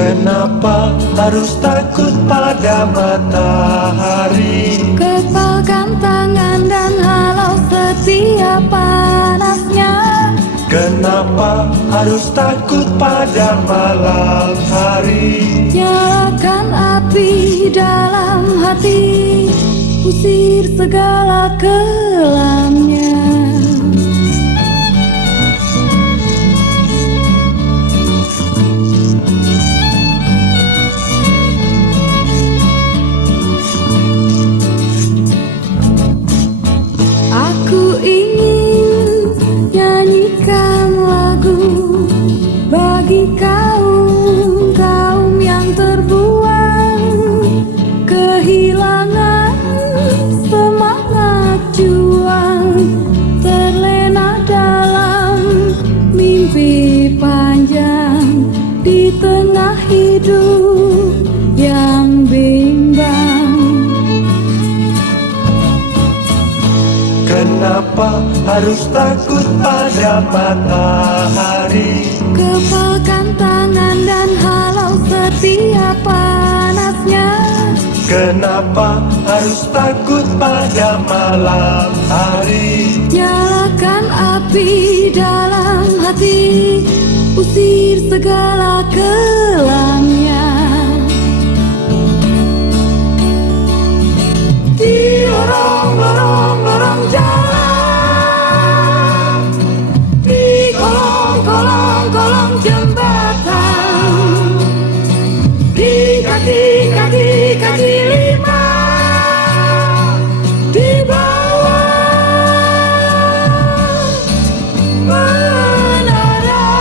Kenapa harus takut pada matahari? Kepalkan tangan dan halau setiap panasnya. Kenapa harus takut pada malam hari? Nyalakan api dalam hati, usir segala kelamnya. Aku ingin nyanyikan lagu bagi kaum yang terbuang, kehilangan semangat juang, terlena dalam mimpi panjang di tengah hidup yang bimbang. Kenapa harus takut pada matahari? Kepalkan tangan dan halau setiap panasnya. Kenapa harus takut pada malam hari? Nyalakan api dalam hati, usir segala kelamnya. Di lorong-lorong jalan, di kolong-kolong jembatan, di kaki lima, di bawah menara,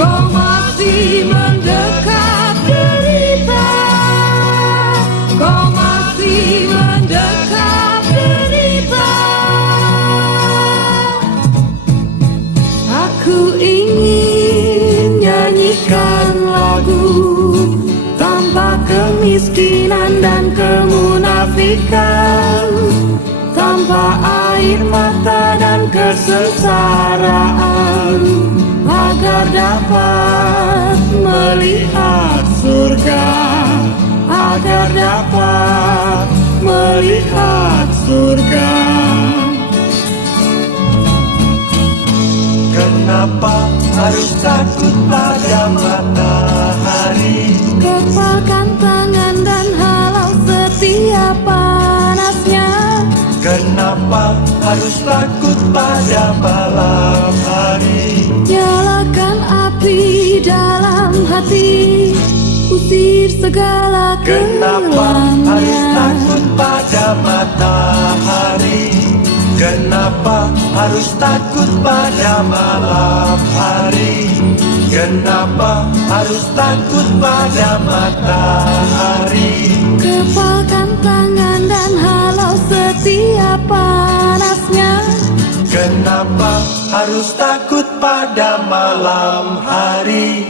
kau masih mendekat derita, kau masih mendekat derita. Aku ingin nyanyikan lagu tanpa kemiskinan dan kemunafikan, tanpa air mata dan kesengsaraan, agar dapat melihat surga, agar dapat melihat surga. Kenapa harus takut pada matahari? Kepalkan tangan dan halau setiap panasnya. Kenapa harus takut pada malam hari? Nyalakan api dalam hati, usir segala Kenapa harus kelamnya. takut pada matahari? Kenapa harus takut pada malam hari? Kenapa harus takut pada matahari? Kepalkan tangan dan halau setiap panasnya. Kenapa harus takut pada malam hari?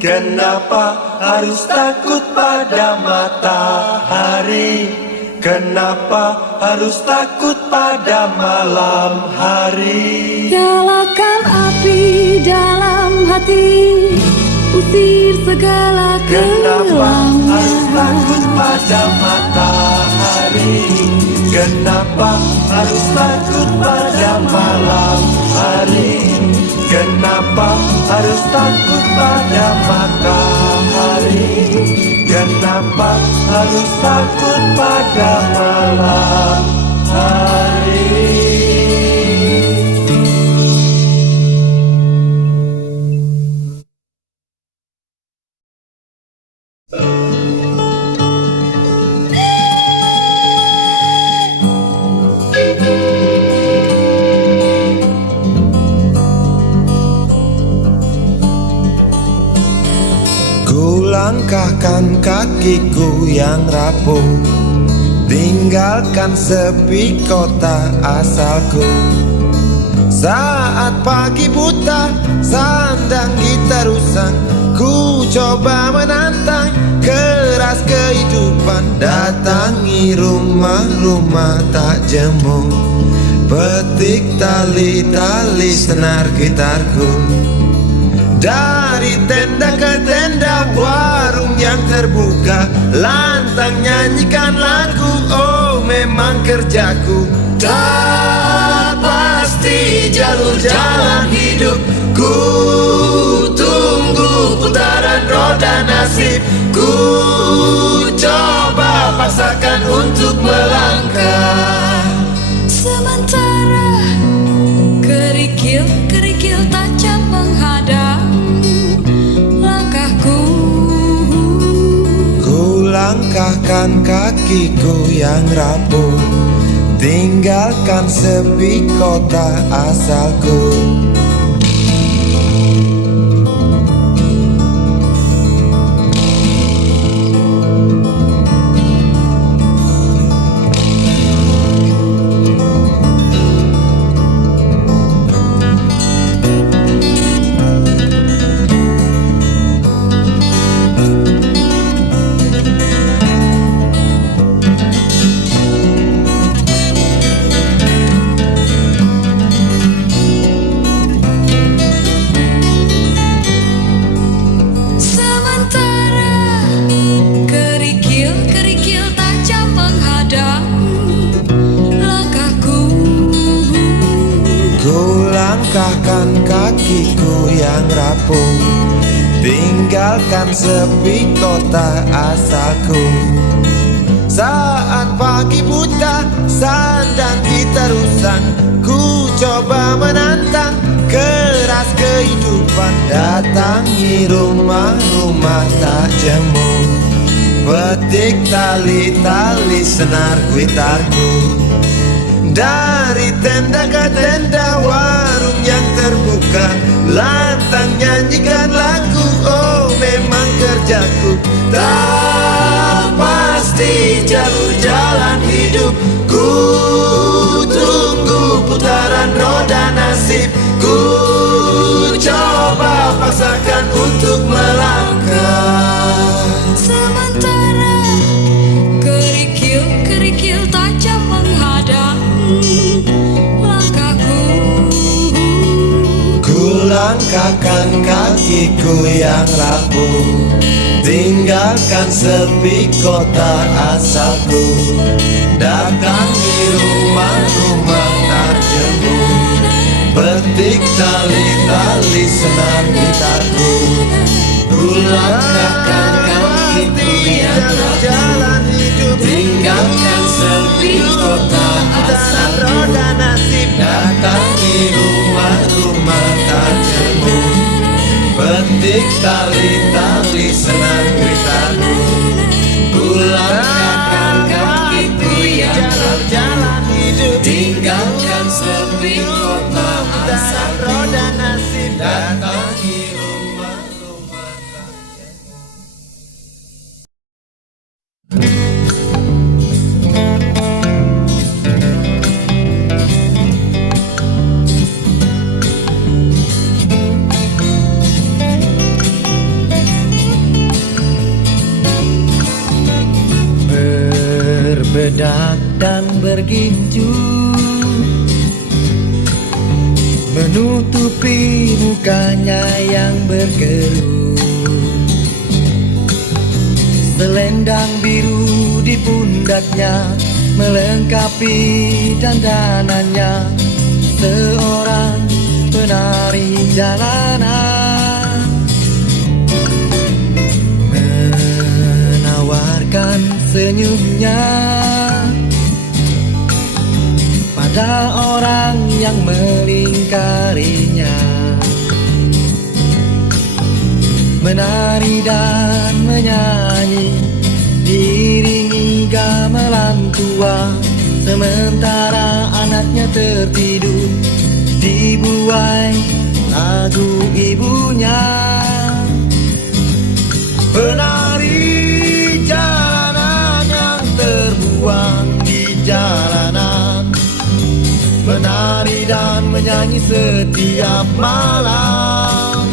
Kenapa harus takut pada matahari? Kenapa harus takut pada malam hari? Nyalakan api dalam hati, usir segala Kenapa harus takut kelamnya. pada matahari? Kenapa harus takut pada malam hari? Kenapa harus takut pada matahari? Kenapa harus takut pada malam hari? Langkahkan kakiku yang rapuh, tinggalkan sepi kota asalku. Saat pagi buta, sandang gitar usang, ku coba menantang keras kehidupan. Datangi rumah-rumah tak jemu, petik tali-tali senar gitarku. Dari tenda ke tenda terbuka, lantang nyanyikan lagu. Oh memang kerjaku tak pasti jalur jalan hidup. Ku tunggu putaran roda nasib. Ku coba paksakan untuk melangkah. Sementara kerikil tajam menghadang langkahku. Ku langkahkan kakiku yang rapuh, tinggalkan sepi kota asalku. Langkahkan kakiku yang rapuh, tinggalkan sepi kota asalku. Saat pagi buta, sandang kita rusak. Ku coba menantang keras kehidupan, datangi rumah-rumah tak jemu. Petik tali-tali senar gitarku. Dari tenda ke tenda, warung yang terbuka, lantang nyanyikan lagu. Oh memang kerjaku tak pasti jalur jalan hidup. Ku tunggu putaran roda nasib. Ku coba paksakan untuk melangkah. Sementara kerikil tajam menghadang langkahku. Ku langkahkan kakiku yang rapuh, tinggalkan sepi kota asalku. Datangi rumah-rumah terjemu, petik tali-tali senar gitarku. Ku langkahkan kakiku yang rapuh, tinggalkan sepi kota asalku. Datangi rumah-rumah terjemu, petik tali-tali senar gitarku. Ku langkahkan kakiku yang rapuh, tinggalkan sepi kota asalku. Datangi rumah-rumah terjemu. Berbedak dan berginju, menutupi mukanya yang berkerut. Selendang biru di pundaknya melengkapi dandanannya, seorang penari jalanan. Menawarkan senyumnya pada orang yang melingkarinya, menari dan menyanyi diiringi gamelan tua, sementara anaknya tertidur dibuai lagu ibunya. Penari jalanan yang terbuang di jalanan, menari dan menyanyi setiap malam.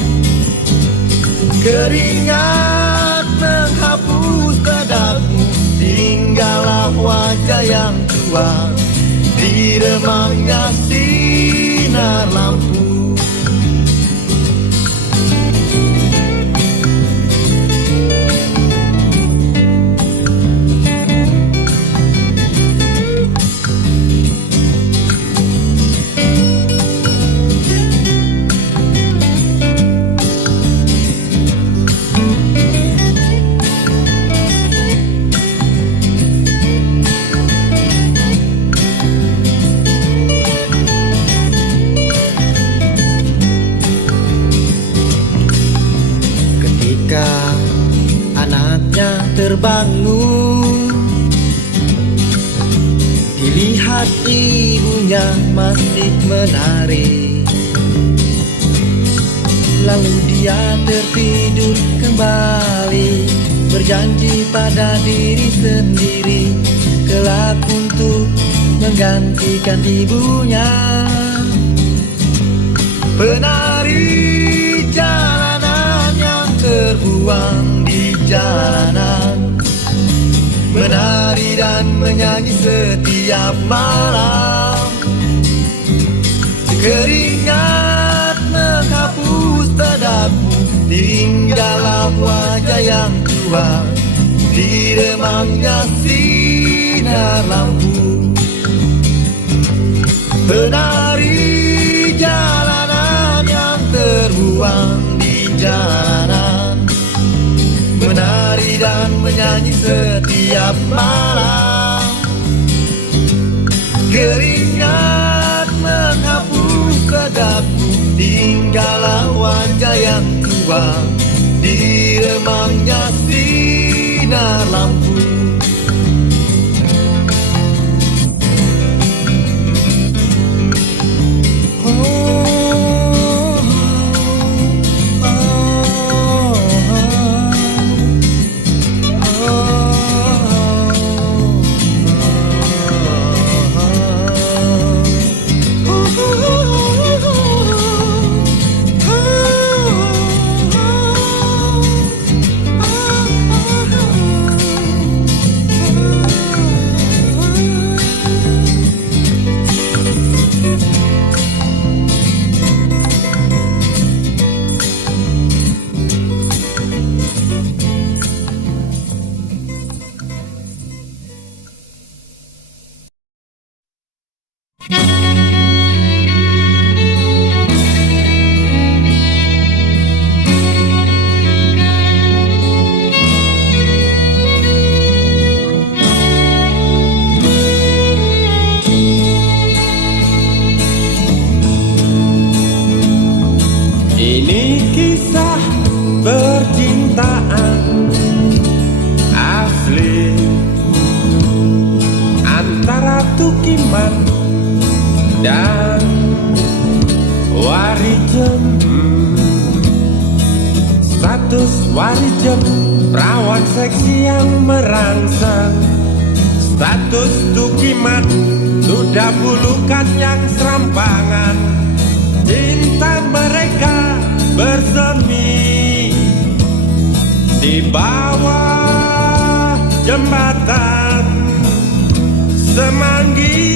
Keringat menghapus dadaku, tinggallah wajah yang tua di remangnya sinar lampu. ketika anaknya terbangun, dilihat ibunya masih menari. Lalu dia tertidur kembali, berjanji pada diri sendiri kelak untuk menggantikan ibunya. Penari jalanan yang terbuang di jalanan, menari dan menyanyi setiap malam. Keringat menghapus tedakmu, tinggallah wajah yang tua di remangnya sinar lampu. Penari jalanan yang terbuang di jalanan, menari dan menyanyi setiap malam. Keringat menghapus kedapku, tinggallah wajah yang tua di remangnya sinar lampu. dan Warijem. Status Warijem, perawan seksi yang merangsang. Status Tukiman, sudah bulukan yang serampangan. Cinta mereka bersemi di bawah jembatan Semanggi.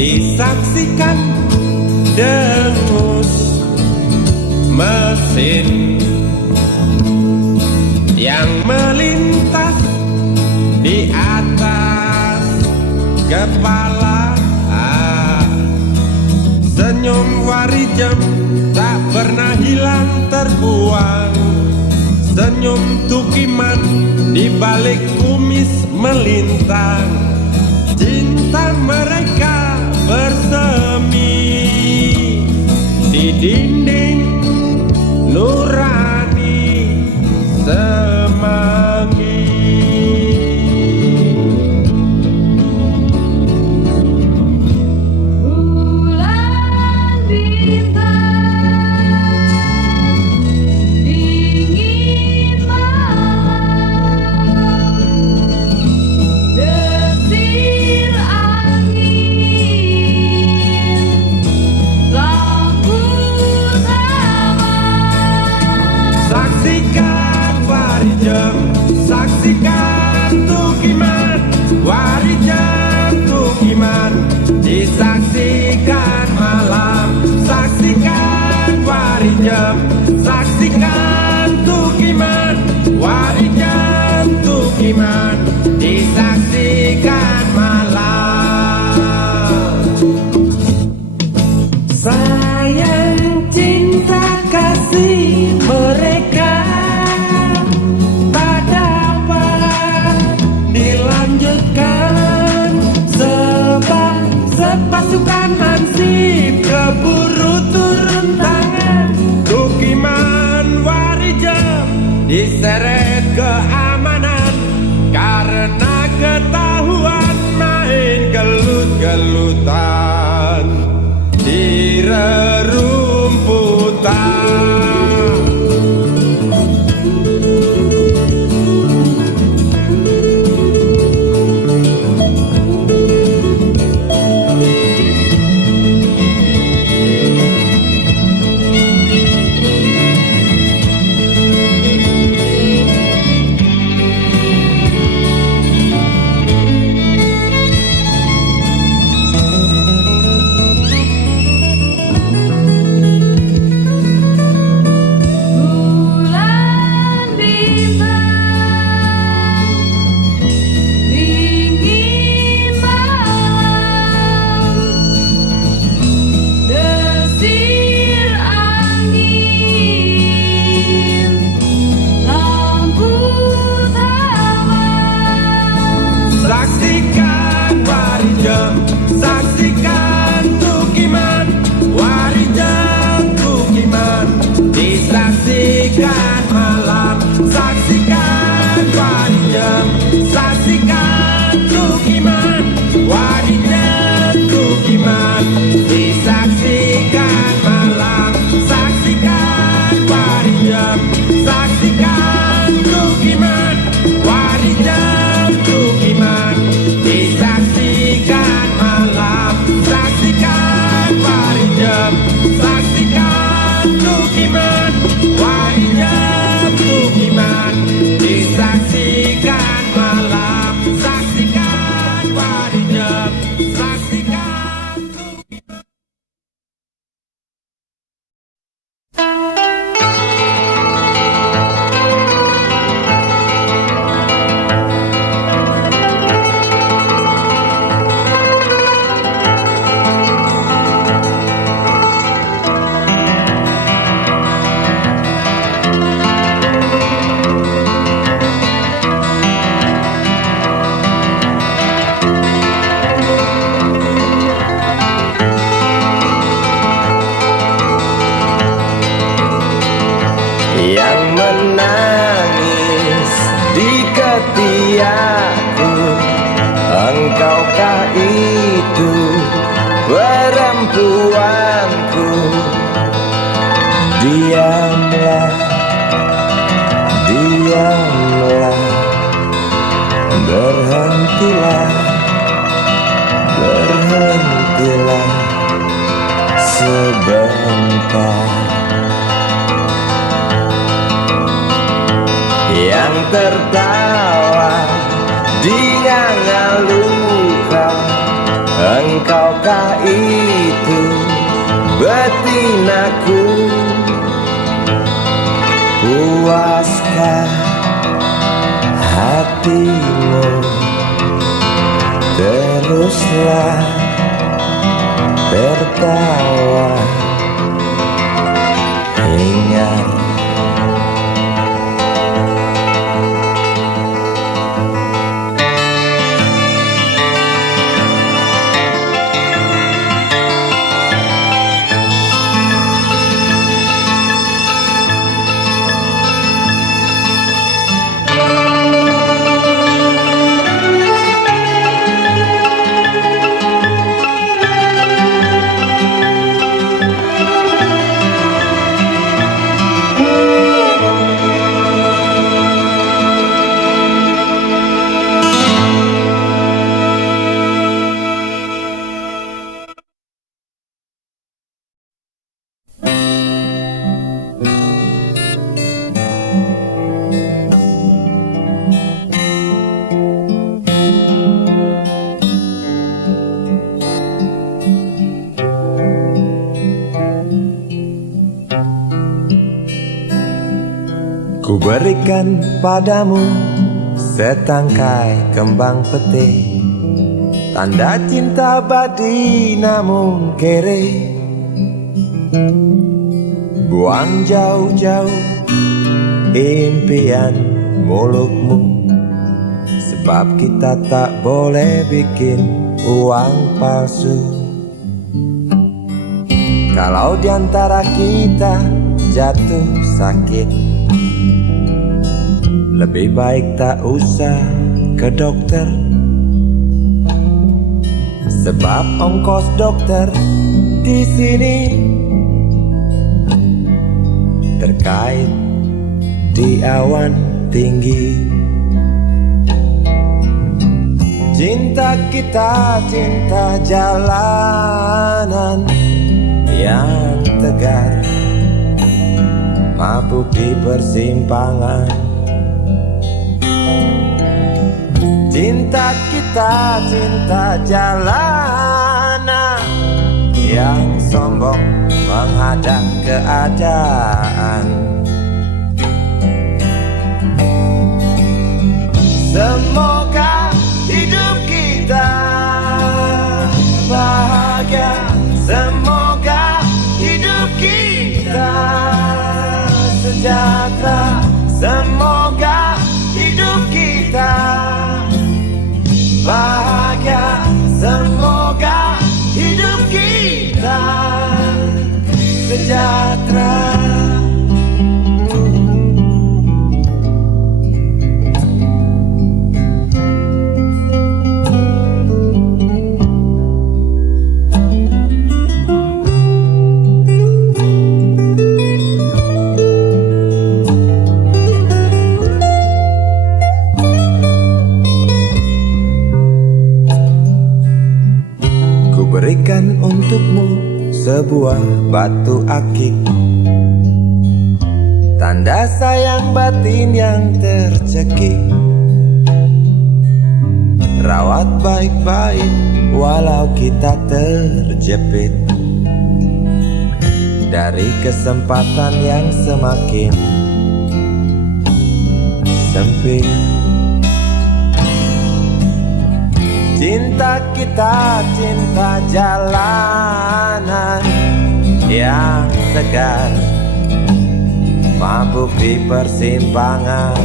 Disaksikan dengus mesin yang melintas di atas kepala. Senyum Warijem tak pernah hilang terbuang. Senyum Tukiman di balik kumis melintang. Cinta mereka bersemi di dinding nurani Semanggi. Bulan bintang dingin malam, desir angin lampu taman. Saksikan Warijem, saksikan Tukiman. Warijem Tukiman disaksikan malam. Saksikan Warijem, saksikan Tukiman. Warijem Tukiman disaksikan malam. Sayang cinta kasih mereka tak dapat dilanjutkan. Sebab sepasukan hansip keburu turun. rerumputan. Bulan bintang, dingin malam, desir angin, lampu taman. Saksikan Warijam, saksikan Tukiman, Warijam Tukiman, disaksikan malam. Saksikan Warijam, saksikan Tukiman, Warijam Tukiman, disaksikan malam. Saksikan Warijam, saksikan Tukiman, Warijam Tukiman, disaksikan malam. Saksikan Warijam, saksikan Tukiman, Warijam Tukiman, disaksikan malam. Saksikan Warijam, saksikan Tukiman. Yang menangis di ketiakku, engkaukah itu perempuanku? Diamlah, diamlah, berhentilah, berhentilah sebentar. Yang tertawa dengan luka, engkaukah itu betinaku? Puaskah hatimu, teruslah tertawa. Ingat, ku berikan padamu setangkai kembang pete, tanda cinta abadi namun kere. Buang jauh-jauh impian mulukmu, sebab kita tak boleh bikin uang palsu. Kalau diantara kita jatuh sakit, lebih baik tak usah ke dokter, sebab ongkos dokter di sini terkait di awan tinggi. Cinta kita cinta jalanan yang tegar, mabuk di persimpangan. Cinta kita cinta jalanan yang sombong menghadang keadaan. Semoga hidup kita bahagia, semoga hidup kita sejahtera, semoga hidup kita bahagia, semoga hidup kita sejahtera. Berikan untukmu sebuah batu akik, tanda sayang batin yang tercekik. Rawat baik-baik walau kita terjepit dari kesempatan yang semakin sempit. Cinta kita cinta jalanan yang tegar, mabuk di persimpangan.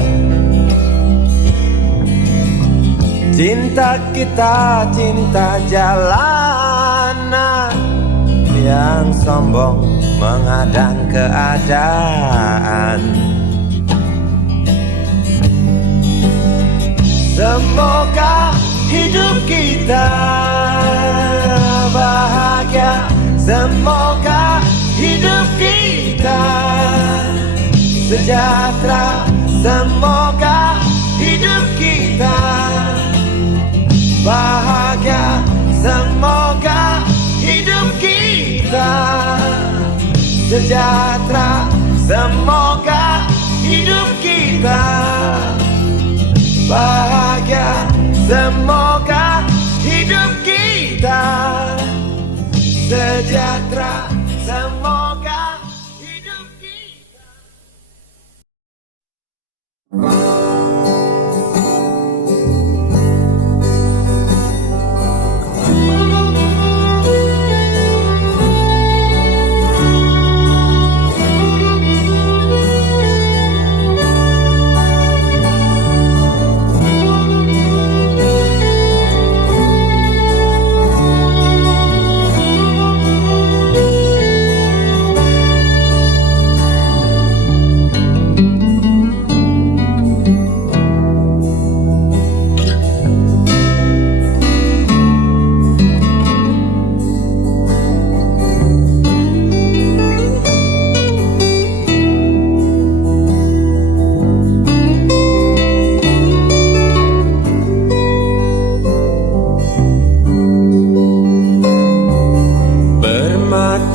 Cinta kita cinta jalanan yang sombong menghadang keadaan. Semoga hidup kita bahagia, semoga hidup kita sejahtera, semoga hidup kita bahagia, semoga hidup kita sejahtera, semoga hidup kita bahagia, semoga hidup kita sejahtera, semoga hidup kita.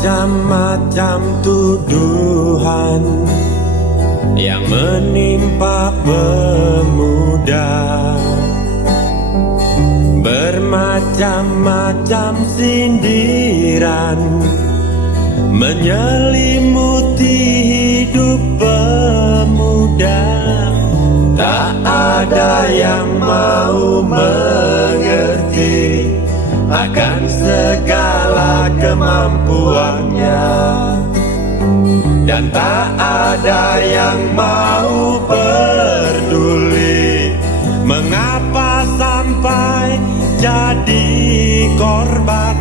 Bermacam-macam tuduhan yang menimpa pemuda, bermacam-macam sindiran menyelimuti hidup pemuda. Tak ada yang mau mengerti akan segala kemampuannya, dan tak ada yang mau peduli mengapa sampai jadi korban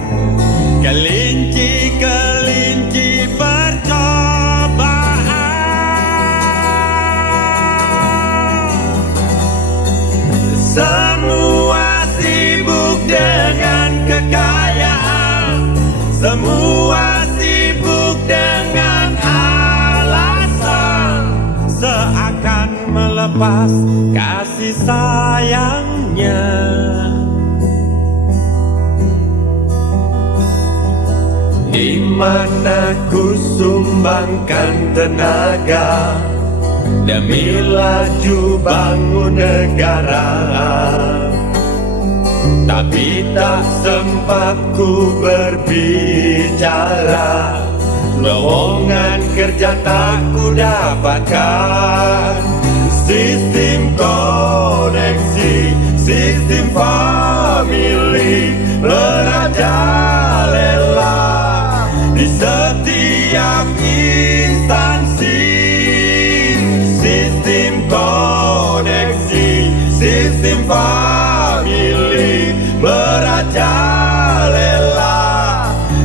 kelinci-kelinci percobaan. Semua sibuk dengan kekayaan, semua napas kasih sayangnya. Di mana ku sumbangkan tenaga demi laju bangun negara, tapi tak sempat ku berbicara. Lowongan kerja tak ku dapatkan. Sistem koneksi, sistem famili merajalela di setiap instansi. Sistem koneksi, sistem famili merajalela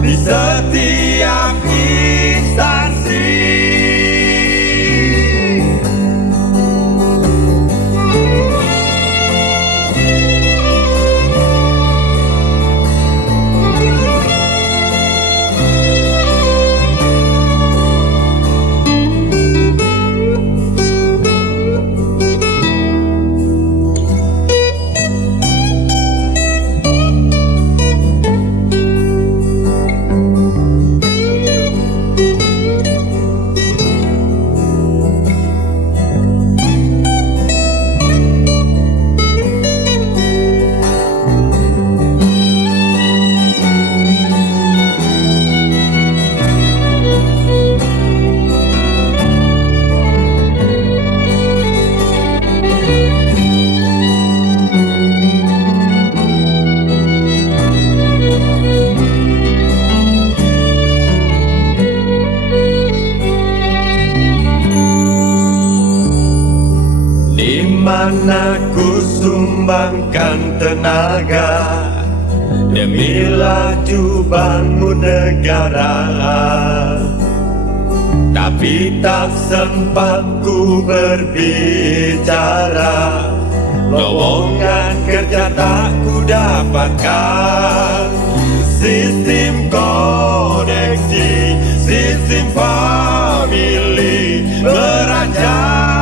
di setiap instansi. Mana ku sumbangkan tenaga demi laju bangun negara, tapi tak sempat ku berbicara. Lowongan kerja tak ku dapatkan. Sistem koneksi, sistem famili merajalela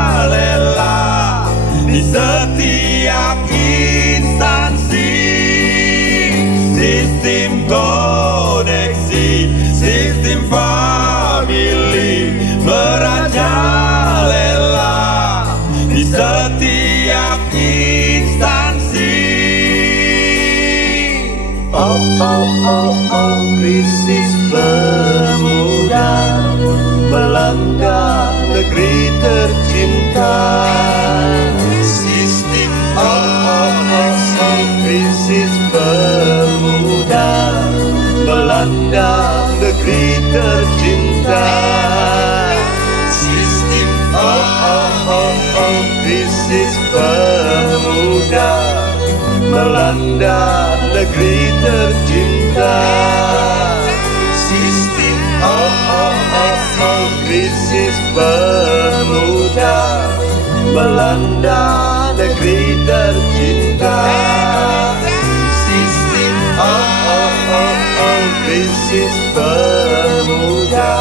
di setiap instansi. Sistem koneksi, sistem famili merajalela di setiap instansi. Oh, oh, oh, oh, krisis pemuda melanda negeri tercinta. Sistem krisis pemuda melanda negeri tercinta. Sistem krisis pemuda melanda negeri tercinta. Sistem krisis pemuda melanda negeri tercinta. Sistem krisis pemuda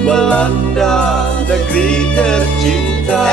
melanda negeri tercinta.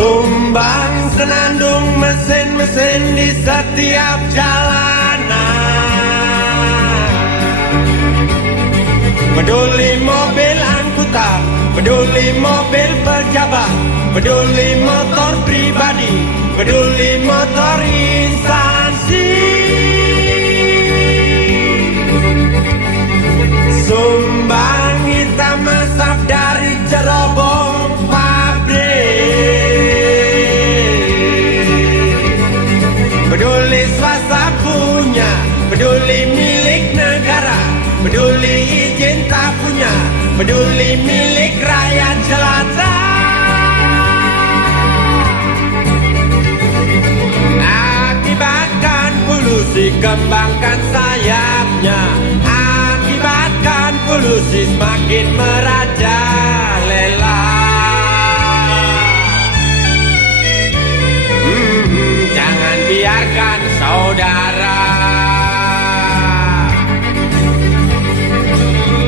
Sumbang senandung mesin-mesin di setiap jalanan. Peduli mobil angkutan, peduli mobil pejabat, peduli motor pribadi, peduli motor instansi, sumbang hitam asap dari cerobong pabrik, peduli swasta punya, peduli milik negara, peduli izin tak punya, peduli milik rakyat jelata. Akibatkan polusi, kembangkan sayapnya. Akibatkan polusi semakin merajalela. Jangan biarkan saudara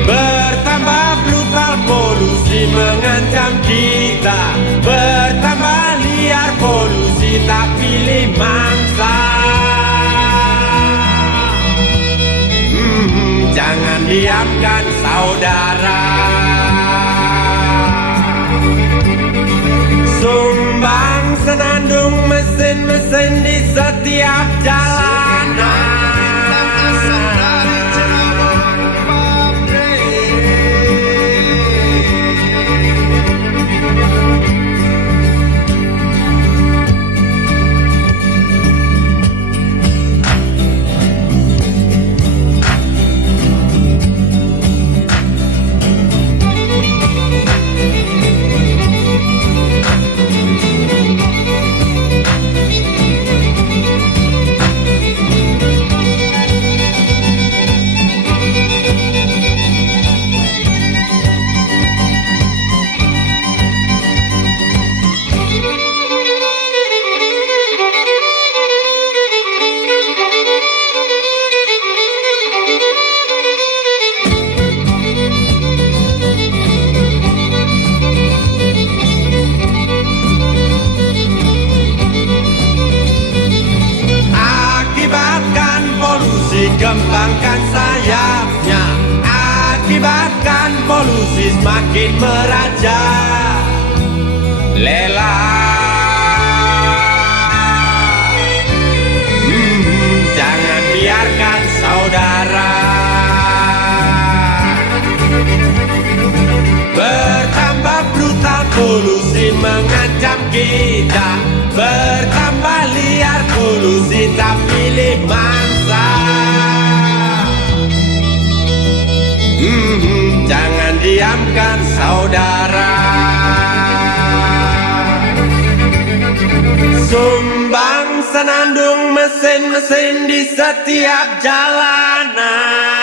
bertambah brutal, polusi mengancam kita. Bertambah liar, polusi tak pilih mangsa. Jangan diamkan saudara, sumbang senandung mesin-mesin di setiap jalanan. Kembangkan sayapnya, akibatkan polusi semakin merajalela. Jangan biarkan saudara bertambah brutal, polusi mengancam kita. Bertambah liar, polusi tak pilih mangsa. Jangan diamkan saudara, sumbang senandung mesin-mesin di setiap jalanan.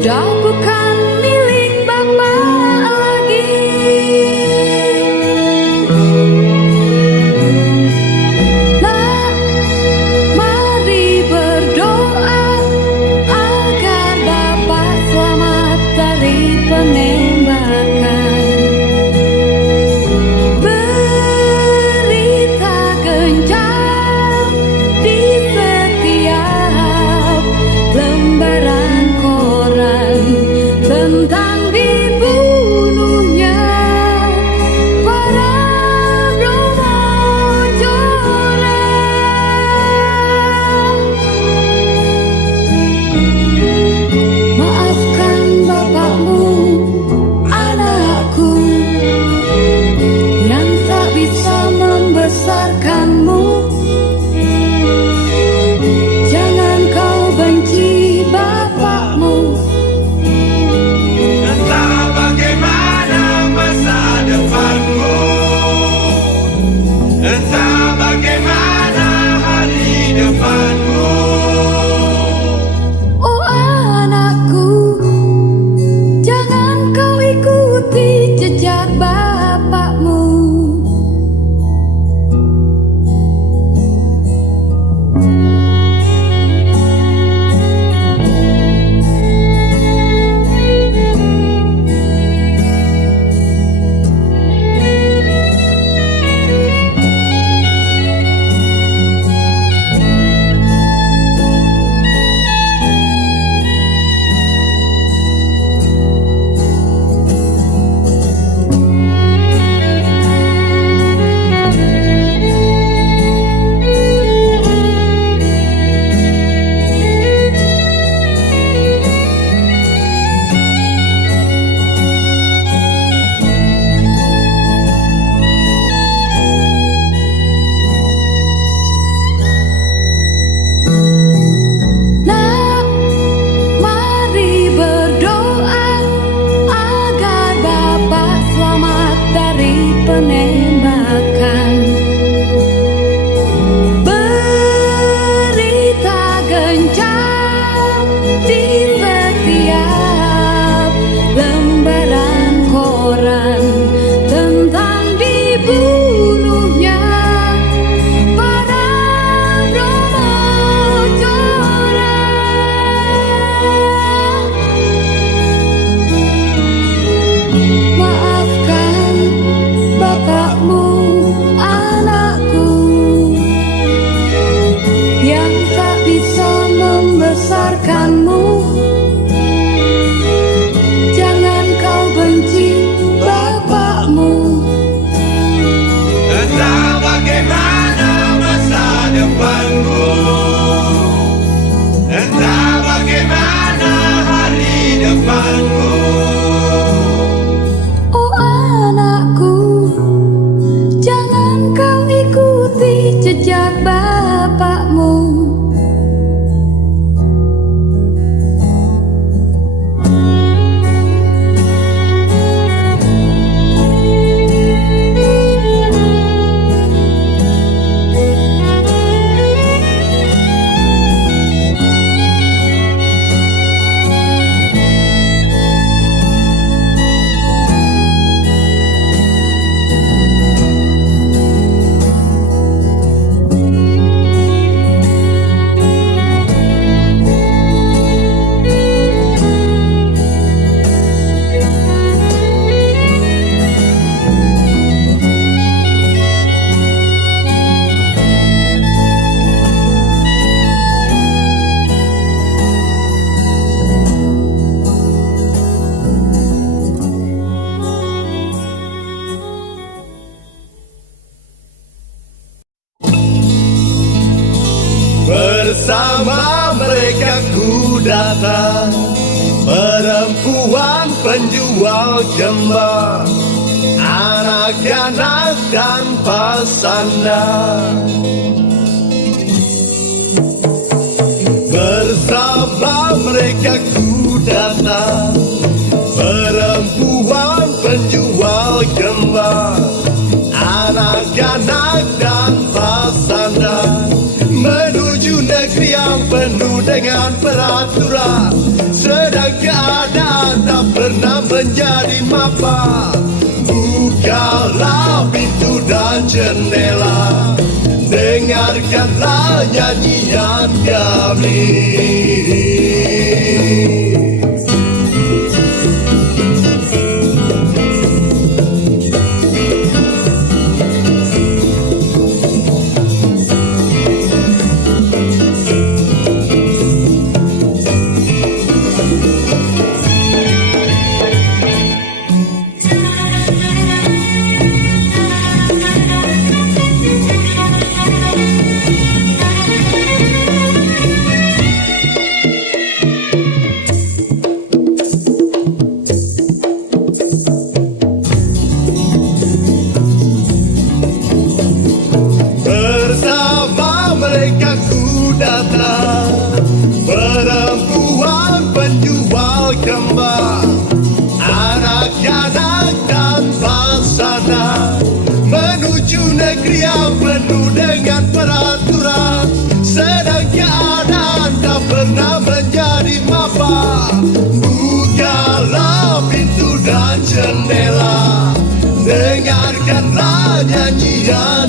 sudah bukan milik Bapak lagi. Nah, mari berdoa agar Bapak selamat dari penembakan. Berita gencar di setiap lembaran koran tentang dibunuhnya para Brahmajora. Maafkan bapakmu, anakku, yang tak bisa membesarkanmu. Jangan kau benci bapakmu. Entah bagaimana masa depanmu, entah bagaimana hari depanmu. Oh anakku, jangan kau ikuti jejak bapakmu. Nah, mari berdoa agar Bapak selamat dari penembakan. Berita gencar di setiap lembaran koran tentang dibunuhnya para Brahmajora. Maafkan bapakmu, anakku, yang tak bisa membesarkanmu. Jangan kau benci bapakmu. Entah bagaimana masa depanmu, entah bagaimana hari depanmu. Oh anakku, jangan kau ikuti jejak bapakmu. Bersama mereka ku datang, perempuan penjual gembak, anak-anak tanpa sandal. Bersama mereka ku datang, perempuan penjual gembak, anak-anak tanpa sandal, menuju negeri yang penuh dengan peraturan, sedang pernah menjadi mapa. Bukalah pintu dan jendela, dengarkanlah nyanyian kami. Mereka ku datang, perempuan penjual kembang, anak-anak tanpa sana, menuju negeri yang penuh dengan peraturan. Sedang keadaan tak pernah menjadi mapa. Bukalah pintu dan jendela, dengarkanlah nyanyian